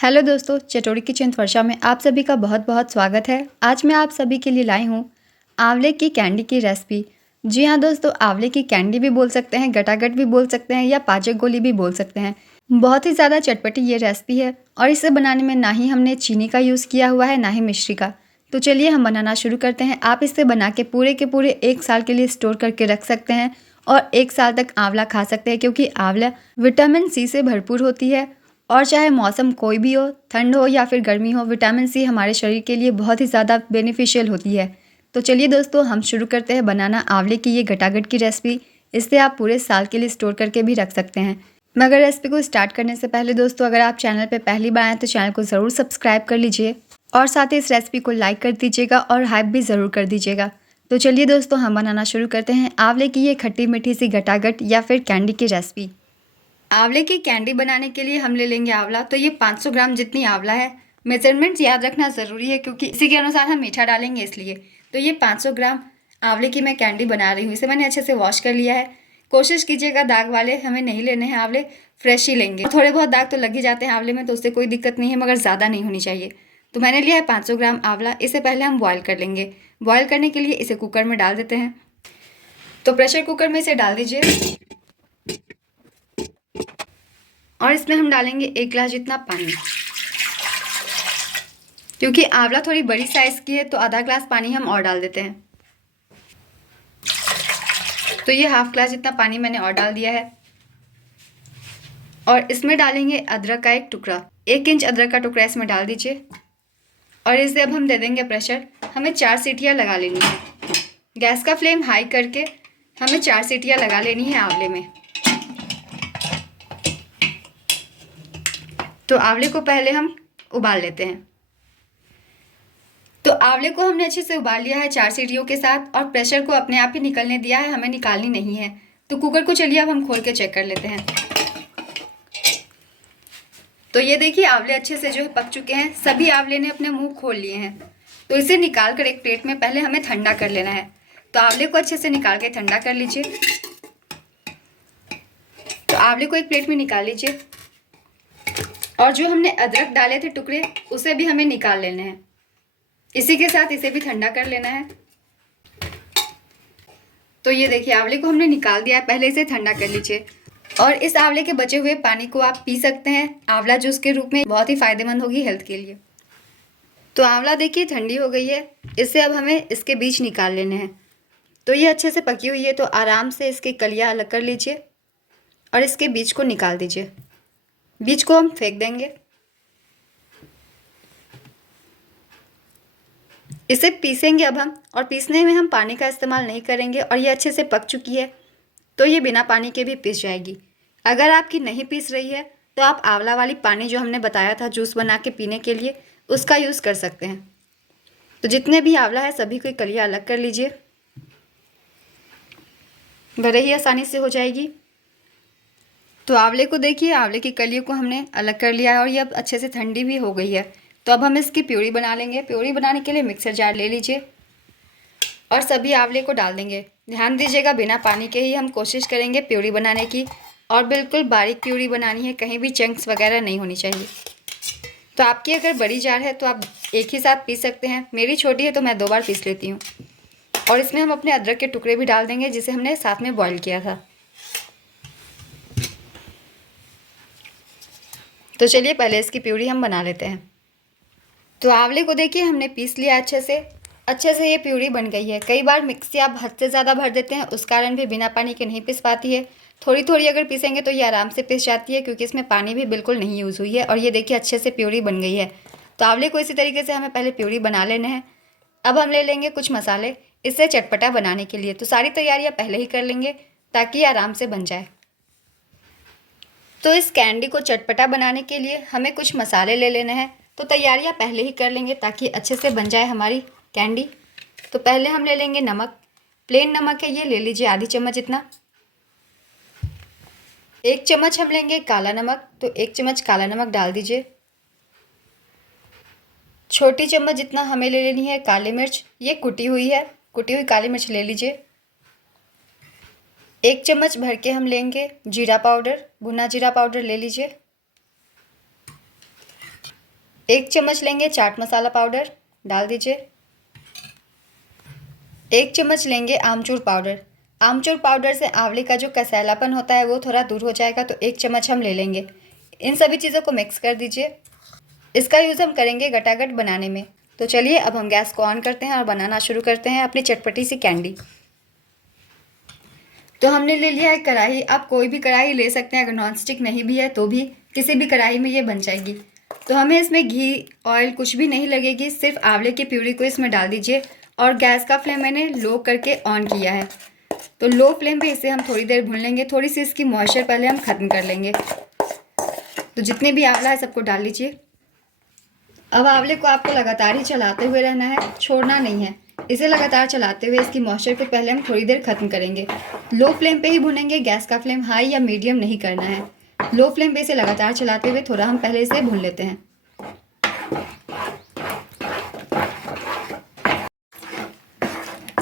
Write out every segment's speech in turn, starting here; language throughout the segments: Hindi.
हेलो दोस्तों, चटोरी किचन वर्षा में आप सभी का बहुत बहुत स्वागत है। आज मैं आप सभी के लिए लाई हूँ आंवले की कैंडी की रेसिपी। जी हाँ दोस्तों, आंवले की कैंडी भी बोल सकते हैं, गटागट भी बोल सकते हैं या पाचक गोली भी बोल सकते हैं। बहुत ही ज़्यादा चटपटी ये रेसिपी है और इसे बनाने में ना ही हमने चीनी का यूज़ किया हुआ है ना ही मिश्री का। तो चलिए हम बनाना शुरू करते हैं। आप इसे बना के पूरे 1 साल के लिए स्टोर करके रख सकते हैं और 1 साल तक आंवला खा सकते हैं, क्योंकि आंवला विटामिन सी से भरपूर होती है। और चाहे मौसम कोई भी हो, ठंड हो या फिर गर्मी हो, विटामिन सी हमारे शरीर के लिए बहुत ही ज़्यादा बेनिफिशियल होती है। तो चलिए दोस्तों, हम शुरू करते हैं बनाना आंवले की ये गटागट की रेसिपी। इससे आप पूरे साल के लिए स्टोर करके भी रख सकते हैं। मगर रेसिपी को स्टार्ट करने से पहले दोस्तों, अगर आप चैनल पर पहली बार आए तो चैनल को ज़रूर सब्सक्राइब कर लीजिए और साथ ही इस रेसिपी को लाइक कर दीजिएगा और हाइप भी ज़रूर कर दीजिएगा। तो चलिए दोस्तों, हम बनाना शुरू करते हैं आंवले की ये खट्टी मीठी सी गटागट या फिर कैंडी की रेसिपी। आंवले की कैंडी बनाने के लिए हम ले लेंगे आंवला। तो ये 500 ग्राम जितनी आंवला है। मेजरमेंट्स याद रखना ज़रूरी है क्योंकि इसी के अनुसार हम मीठा डालेंगे, इसलिए। तो ये 500 ग्राम आंवले की मैं कैंडी बना रही हूँ। इसे मैंने अच्छे से वॉश कर लिया है। कोशिश कीजिएगा दाग वाले हमें नहीं लेने हैं आंवले, फ्रेश ही लेंगे। थोड़े बहुत दाग तो लग ही जाते हैं आंवले में, तो उससे कोई दिक्कत नहीं है, मगर ज़्यादा नहीं होनी चाहिए। तो मैंने लिया है 500 ग्राम आंवला। इसे पहले हम बॉयल कर लेंगे। बॉयल करने के लिए इसे कुकर में डाल देते हैं। तो प्रेशर कुकर में इसे डाल दीजिए और इसमें हम डालेंगे 1 गिलास जितना पानी। क्योंकि आंवला थोड़ी बड़ी साइज़ की है तो आधा ग्लास पानी हम और डाल देते हैं। तो ये हाफ ग्लास जितना पानी मैंने और डाल दिया है। और इसमें डालेंगे अदरक का एक टुकड़ा। 1 इंच अदरक का टुकड़ा इसमें डाल दीजिए और इसे अब हम दे देंगे प्रेशर। हमें 4 सीटियाँ लगा लेनी है। गैस का फ्लेम हाई करके हमें 4 सीटियाँ लगा लेनी है आंवले में। तो आंवले को पहले हम उबाल लेते हैं। तो आंवले को हमने अच्छे से उबाल लिया है 4 सीटियों के साथ और प्रेशर को अपने आप ही निकलने दिया है, हमें निकालनी नहीं है। तो कुकर को चलिए अब हम खोल के चेक कर लेते हैं। तो ये देखिए आंवले अच्छे से जो है पक चुके हैं। सभी आंवले ने अपने मुंह खोल लिए हैं। तो इसे निकाल कर एक प्लेट में पहले हमें ठंडा कर लेना है। तो आंवले को अच्छे से निकाल के ठंडा कर लीजिए। तो आंवले को एक प्लेट में निकाल लीजिए और जो हमने अदरक डाले थे टुकड़े, उसे भी हमें निकाल लेने हैं। इसी के साथ इसे भी ठंडा कर लेना है। तो ये देखिए आंवले को हमने निकाल दिया है। पहले इसे ठंडा कर लीजिए और इस आंवले के बचे हुए पानी को आप पी सकते हैं आंवला जूस के रूप में। बहुत ही फायदेमंद होगी हेल्थ के लिए। तो आंवला देखिए ठंडी हो गई है। इससे अब हमें इसके बीज निकाल लेने हैं। तो ये अच्छे से पकी हुई है, तो आराम से इसकी कलियाँ अलग कर लीजिए और इसके बीज को निकाल दीजिए। बीज को हम फेंक देंगे। इसे पीसेंगे अब हम, और पीसने में हम पानी का इस्तेमाल नहीं करेंगे। और ये अच्छे से पक चुकी है तो ये बिना पानी के भी पीस जाएगी। अगर आपकी नहीं पीस रही है तो आप आंवला वाली पानी जो हमने बताया था जूस बना के पीने के लिए, उसका यूज़ कर सकते हैं। तो जितने भी आंवला है सभी को कलियाँ अलग कर लीजिए, बड़े ही आसानी से हो जाएगी। तो आंवले को देखिए, आंवले की कलियों को हमने अलग कर लिया है और ये अब अच्छे से ठंडी भी हो गई है। तो अब हम इसकी प्यूरी बना लेंगे। प्यूरी बनाने के लिए मिक्सर जार ले लीजिए और सभी आंवले को डाल देंगे। ध्यान दीजिएगा बिना पानी के ही हम कोशिश करेंगे प्यूरी बनाने की, और बिल्कुल बारीक प्यूरी बनानी है, कहीं भी चंक्स वगैरह नहीं होनी चाहिए। तो आपकी अगर बड़ी जार है तो आप एक ही साथ पीस सकते हैं। मेरी छोटी है तो मैं 2 बार पीस लेती हूँ। और इसमें हम अपने अदरक के टुकड़े भी डाल देंगे जिसे हमने साथ में बॉईल किया था। तो चलिए पहले इसकी प्यूरी हम बना लेते हैं। तो आंवले को देखिए हमने पीस लिया अच्छे से ये प्यूरी बन गई है। कई बार मिक्सी आप हद से ज़्यादा भर देते हैं, उस कारण भी बिना पानी के नहीं पिस पाती है। थोड़ी थोड़ी अगर पीसेंगे तो ये आराम से पिस जाती है, क्योंकि इसमें पानी भी बिल्कुल नहीं यूज़ हुई है। और ये देखिए अच्छे से प्यूरी बन गई है। तो आंवले को इसी तरीके से हमें पहले प्यूरी बना लेने हैं। अब हम ले लेंगे कुछ मसाले इससे चटपटा बनाने के लिए। तो सारी तैयारियाँ पहले ही कर लेंगे ताकि आराम से बन जाए। तो इस कैंडी को चटपटा बनाने के लिए हमें कुछ मसाले ले लेने हैं। तो तैयारियां पहले ही कर लेंगे ताकि अच्छे से बन जाए हमारी कैंडी। तो पहले हम ले लेंगे नमक। प्लेन नमक है, ये ले लीजिए आधी चम्मच इतना। 1 चम्मच हम लेंगे काला नमक, तो 1 चम्मच काला नमक डाल दीजिए। छोटी चम्मच जितना हमें ले लेनी है काली मिर्च, ये कुटी हुई है, कुटी हुई काली मिर्च ले लीजिए। 1 चम्मच भर के हम लेंगे जीरा पाउडर, भुना जीरा पाउडर ले लीजिए। 1 चम्मच लेंगे चाट मसाला पाउडर, डाल दीजिए। 1 चम्मच लेंगे आमचूर पाउडर। आमचूर पाउडर से आंवले का जो कसैलापन होता है वो थोड़ा दूर हो जाएगा, तो 1 चम्मच हम ले लेंगे। इन सभी चीज़ों को मिक्स कर दीजिए। इसका यूज़ हम करेंगे गटागट बनाने में। तो चलिए अब हम गैस को ऑन करते हैं और बनाना शुरू करते हैं अपनी चटपटी सी कैंडी। तो हमने ले लिया है कढ़ाई। आप कोई भी कढ़ाई ले सकते हैं, अगर नॉन स्टिक नहीं भी है तो भी किसी भी कढ़ाई में ये बन जाएगी। तो हमें इसमें घी ऑयल कुछ भी नहीं लगेगी, सिर्फ आंवले की प्यूरी को इसमें डाल दीजिए और गैस का फ्लेम मैंने लो करके ऑन किया है। तो लो फ्लेम पे इसे हम थोड़ी देर भून लेंगे। थोड़ी सी इसकी मॉइस्चर पहले हम ख़त्म कर लेंगे। तो जितने भी आंवला है सबको डाल लीजिए। अब आंवले को आपको लगातार ही चलाते हुए रहना है, छोड़ना नहीं है। इसे लगातार चलाते हुए इसकी मॉइस्चर को पहले हम थोड़ी देर ख़त्म करेंगे। लो फ्लेम पे ही भुनेंगे, गैस का फ्लेम हाई या मीडियम नहीं करना है। लो फ्लेम पे इसे लगातार चलाते हुए थोड़ा हम पहले इसे भून लेते हैं।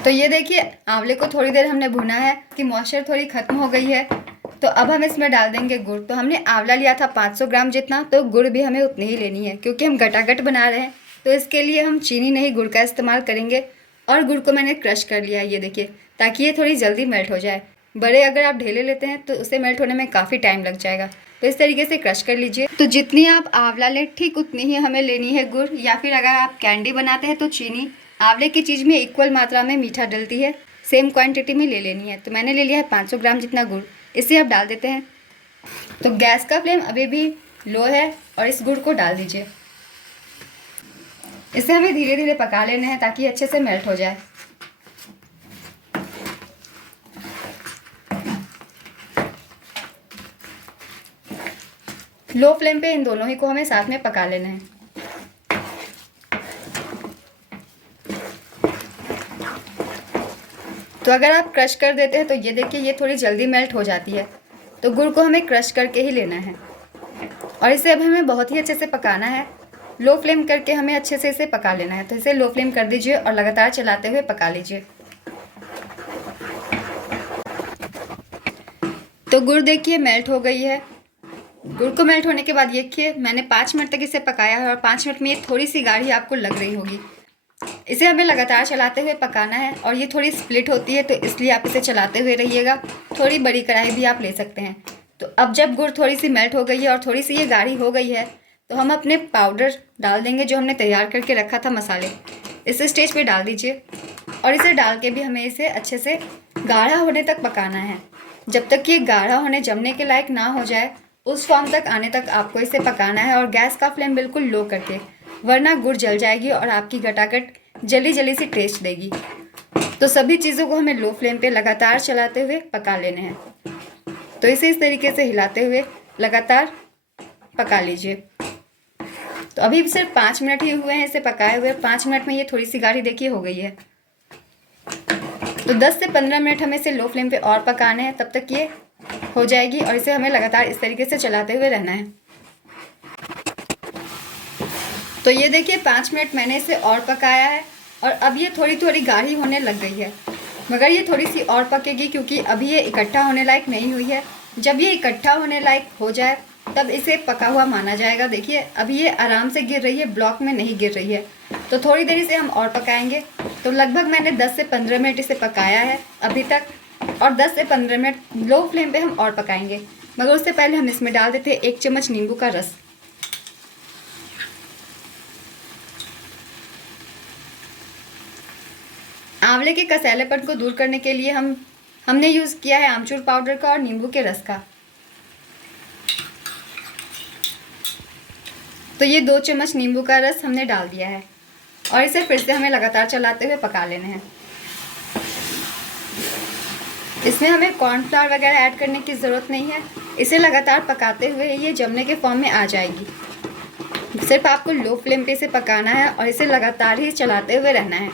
तो ये देखिए आंवले को थोड़ी देर हमने भुना है कि मॉइस्चर थोड़ी ख़त्म हो गई है। तो अब हम इसमें डाल देंगे गुड़। तो हमने आंवला लिया था 500 ग्राम जितना, तो गुड़ भी हमें उतनी ही लेनी है क्योंकि हम गटागट बना रहे हैं। तो इसके लिए हम चीनी नहीं गुड़ का इस्तेमाल करेंगे। और गुड़ को मैंने क्रश कर लिया है, ये देखिए, ताकि ये थोड़ी जल्दी मेल्ट हो जाए। बड़े अगर आप ढेले लेते हैं तो उसे मेल्ट होने में काफ़ी टाइम लग जाएगा। तो इस तरीके से क्रश कर लीजिए। तो जितनी आप आंवला लें ठीक उतनी ही हमें लेनी है गुड़, या फिर अगर आप कैंडी बनाते हैं तो चीनी। आंवले की चीज़ में इक्वल मात्रा में मीठा डलती है, सेम क्वांटिटी में ले लेनी है। तो मैंने ले लिया है 500 ग्राम जितना गुड़, इसे अब डाल देते हैं। तो गैस का फ्लेम अभी भी लो है और इस गुड़ को डाल दीजिए। इसे हमें धीरे धीरे पका लेना है ताकि अच्छे से मेल्ट हो जाए। लो फ्लेम पे इन दोनों ही को हमें साथ में पका लेना है। तो अगर आप क्रश कर देते हैं तो ये देखिए ये थोड़ी जल्दी मेल्ट हो जाती है। तो गुड़ को हमें क्रश करके ही लेना है और इसे अब हमें बहुत ही अच्छे से पकाना है। लो फ्लेम करके हमें अच्छे से इसे पका लेना है। तो इसे लो फ्लेम कर दीजिए और लगातार चलाते हुए पका लीजिए। तो गुड़ देखिए मेल्ट हो गई है। गुड़ को मेल्ट होने के बाद देखिए मैंने 5 मिनट तक इसे पकाया है और 5 मिनट में ये थोड़ी सी गाढ़ी आपको लग रही होगी। इसे हमें लगातार चलाते हुए पकाना है और ये थोड़ी स्प्लिट होती है, तो इसलिए आप इसे चलाते हुए रहिएगा। थोड़ी बड़ी कढ़ाई भी आप ले सकते हैं। तो अब जब गुड़ थोड़ी सी मेल्ट हो गई है और थोड़ी सी ये गाढ़ी हो गई है, तो हम अपने पाउडर डाल देंगे जो हमने तैयार करके रखा था मसाले। इस स्टेज पे डाल दीजिए और इसे डाल के भी हमें इसे अच्छे से गाढ़ा होने तक पकाना है। जब तक ये गाढ़ा होने जमने के लायक ना हो जाए, उस फॉर्म तक आने तक आपको इसे पकाना है और गैस का फ्लेम बिल्कुल लो करके, वरना गुड़ जल जाएगी और आपकी गटागट जली जली सी टेस्ट देगी। तो सभी चीज़ों को हमें लो फ्लेम पे लगातार चलाते हुए पका लेने हैं। तो इसे इस तरीके से हिलाते हुए लगातार पका लीजिए। तो अभी सिर्फ 5 मिनट ही हुए हैं इसे पकाए हुए। 5 मिनट में ये थोड़ी सी गाढ़ी देखिए हो गई है। तो 10 से 15 मिनट हमें इसे लो फ्लेम पे और पकाने हैं, तब तक ये हो जाएगी और इसे हमें लगातार इस तरीके से चलाते हुए रहना है। तो ये देखिए 5 मिनट मैंने इसे और पकाया है और अब ये थोड़ी थोड़ी गाढ़ी होने लग गई है, मगर ये थोड़ी सी और पकेगी क्योंकि अभी ये इकट्ठा होने लायक नहीं हुई है। जब ये इकट्ठा होने लायक हो जाए तब इसे पका हुआ माना जाएगा। देखिए अभी ये आराम से गिर रही है, ब्लॉक में नहीं गिर रही है। तो थोड़ी देर इसे हम और पकाएंगे। तो लगभग मैंने 10 से 15 मिनट इसे पकाया है अभी तक, और 10 से 15 मिनट लो फ्लेम पे हम और पकाएंगे। मगर उससे पहले हम इसमें डाल देते हैं 1 चम्मच नींबू का रस। आंवले के कसैलेपन को दूर करने के लिए हमने यूज़ किया है आमचूर पाउडर का और नींबू के रस का। तो ये 2 चम्मच नींबू का रस हमने डाल दिया है और इसे फिर से हमें लगातार चलाते हुए पका लेने हैं। इसमें हमें कॉर्नफ्लावर वगैरह ऐड करने की ज़रूरत नहीं है। इसे लगातार पकाते हुए ये जमने के फॉर्म में आ जाएगी। सिर्फ आपको लो फ्लेम पे इसे पकाना है और इसे लगातार ही चलाते हुए रहना है।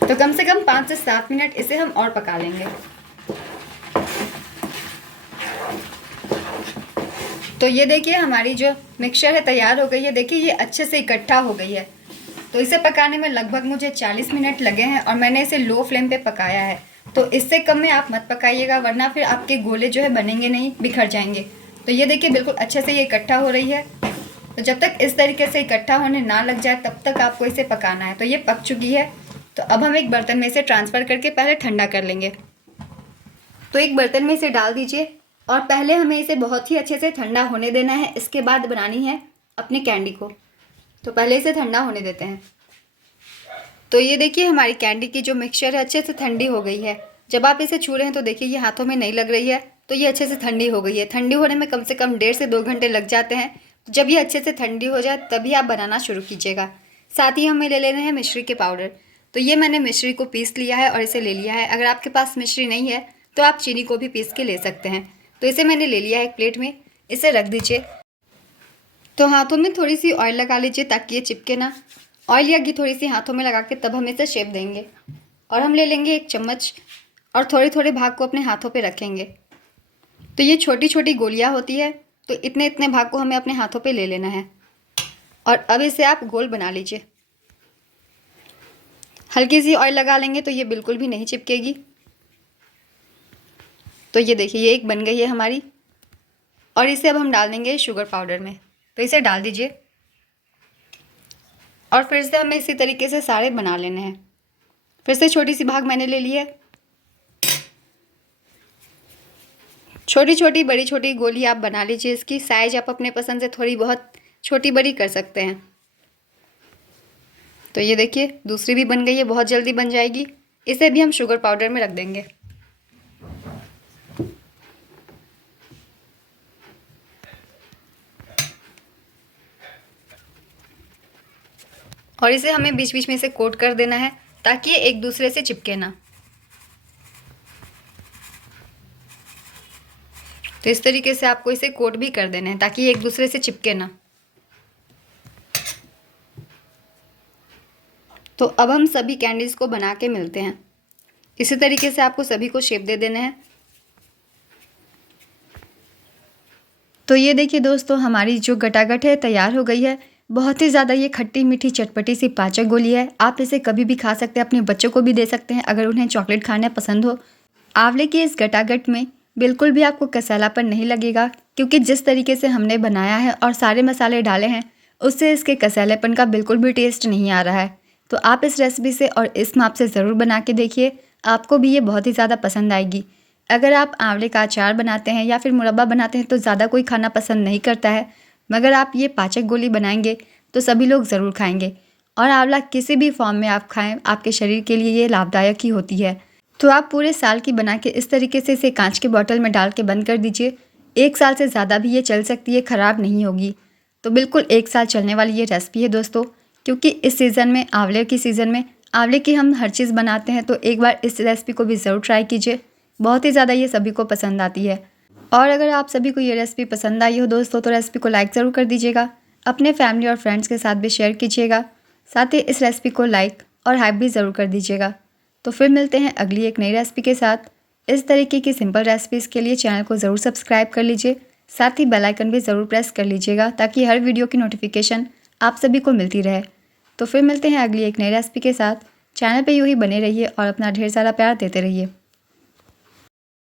तो कम से कम 5 से 7 मिनट इसे हम और पका लेंगे। तो ये देखिए हमारी जो मिक्सचर है तैयार हो गई है। देखिए ये अच्छे से इकट्ठा हो गई है। तो इसे पकाने में लगभग मुझे 40 मिनट लगे हैं और मैंने इसे लो फ्लेम पे पकाया है। तो इससे कम में आप मत पकाइएगा, वरना फिर आपके गोले जो है बनेंगे नहीं, बिखर जाएंगे। तो ये देखिए बिल्कुल अच्छे से ये इकट्ठा हो रही है। तो जब तक इस तरीके से इकट्ठा होने ना लग जाए तब तक आपको इसे पकाना है। तो ये पक चुकी है। तो अब हम एक बर्तन में इसे ट्रांसफ़र करके पहले ठंडा कर लेंगे। तो एक बर्तन में इसे डाल दीजिए और पहले हमें इसे बहुत ही अच्छे से ठंडा होने देना है। इसके बाद बनानी है अपनी कैंडी को। तो पहले इसे ठंडा होने देते हैं। तो ये देखिए हमारी कैंडी की जो मिक्सचर है अच्छे से ठंडी हो गई है। जब आप इसे छू रहे हैं तो देखिए ये हाथों में नहीं लग रही है। तो ये अच्छे से ठंडी हो गई है। ठंडी होने में कम से कम 1.5 से 2 घंटे लग जाते हैं। जब ये अच्छे से ठंडी हो जाए तभी आप बनाना शुरू कीजिएगा। साथ ही हमें ले लेने हैं मिश्री के पाउडर। तो ये मैंने मिश्री को पीस लिया है और इसे ले लिया है। अगर आपके पास मिश्री नहीं है तो आप चीनी को भी पीस के ले सकते हैं। तो इसे मैंने ले लिया है एक प्लेट में। इसे रख दीजिए। तो हाथों में थोड़ी सी ऑयल लगा लीजिए ताकि ये चिपके ना। ऑयल या घी थोड़ी सी हाथों में लगा के तब हम इसे शेप देंगे। और हम ले लेंगे एक चम्मच और थोड़े थोड़े भाग को अपने हाथों पे रखेंगे। तो ये छोटी छोटी गोलियां होती है। तो इतने इतने भाग को हमें अपने हाथों पे ले लेना है। और अब इसे आप गोल बना लीजिए। हल्की सी ऑयल लगा लेंगे तो ये बिल्कुल भी नहीं चिपकेगी। तो ये देखिए ये एक बन गई है हमारी। और इसे अब हम डाल देंगे शुगर पाउडर में। तो इसे डाल दीजिए और फिर से हमें इसी तरीके से सारे बना लेने हैं। फिर से छोटी सी भाग मैंने ले ली है। छोटी छोटी बड़ी छोटी गोली आप बना लीजिए। इसकी साइज आप अपने पसंद से थोड़ी बहुत छोटी बड़ी कर सकते हैं। तो ये देखिए दूसरी भी बन गई है। बहुत जल्दी बन जाएगी। इसे भी हम शुगर पाउडर में रख देंगे। और इसे हमें बीच बीच में से कोट कर देना है ताकि ये एक दूसरे से चिपके ना। तो इस तरीके से आपको इसे कोट भी कर देना है ताकि ये एक दूसरे से चिपके ना। तो अब हम सभी कैंडीज़ को बना के मिलते हैं। इसी तरीके से आपको सभी को शेप दे देना है। तो ये देखिए दोस्तों हमारी जो गटागट है तैयार हो गई है। बहुत ही ज़्यादा ये खट्टी मीठी चटपटी सी पाचक गोली है। आप इसे कभी भी खा सकते हैं। अपने बच्चों को भी दे सकते हैं अगर उन्हें चॉकलेट खाना पसंद हो। आंवले की इस गटागट में बिल्कुल भी आपको कसैलापन नहीं लगेगा क्योंकि जिस तरीके से हमने बनाया है और सारे मसाले डाले हैं उससे इसके कसैलेपन का बिल्कुल भी टेस्ट नहीं आ रहा है। तो आप इस रेसिपी से और इस माप से ज़रूर बना के देखिए। आपको भी ये बहुत ही ज़्यादा पसंद आएगी। अगर आप आंवले का अचार बनाते हैं या फिर मुरब्बा बनाते हैं तो ज़्यादा कोई खाना पसंद नहीं करता है, मगर आप ये पाचक गोली बनाएंगे तो सभी लोग ज़रूर खाएंगे। और आंवला किसी भी फॉर्म में आप खाएं आपके शरीर के लिए ये लाभदायक ही होती है। तो आप पूरे साल की बना के इस तरीके से इसे कांच के बॉटल में डाल के बंद कर दीजिए। 1 साल से ज़्यादा भी ये चल सकती है, ख़राब नहीं होगी। तो बिल्कुल 1 साल चलने वाली ये रेसिपी है दोस्तों। क्योंकि इस सीज़न में आंवले की सीज़न में आंवले की हम हर चीज़ बनाते हैं। तो एक बार इस रेसिपी को भी ज़रूर ट्राई कीजिए। बहुत ही ज़्यादा ये सभी को पसंद आती है। और अगर आप सभी को ये रेसिपी पसंद आई हो दोस्तों तो रेसिपी को लाइक ज़रूर कर दीजिएगा। अपने फैमिली और फ्रेंड्स के साथ भी शेयर कीजिएगा। साथ ही इस रेसिपी को लाइक और हाइप भी ज़रूर कर दीजिएगा। तो फिर मिलते हैं अगली एक नई रेसिपी के साथ। इस तरीके की सिंपल रेसिपीज़ के लिए चैनल को ज़रूर सब्सक्राइब कर लीजिए। साथ ही बेल आइकन भी ज़रूर प्रेस कर लीजिएगा ताकि हर वीडियो की नोटिफिकेशन आप सभी को मिलती रहे। तो फिर मिलते हैं अगली एक नई रेसिपी के साथ। चैनल पे यूँ ही बने रहिए और अपना ढेर सारा प्यार देते रहिए।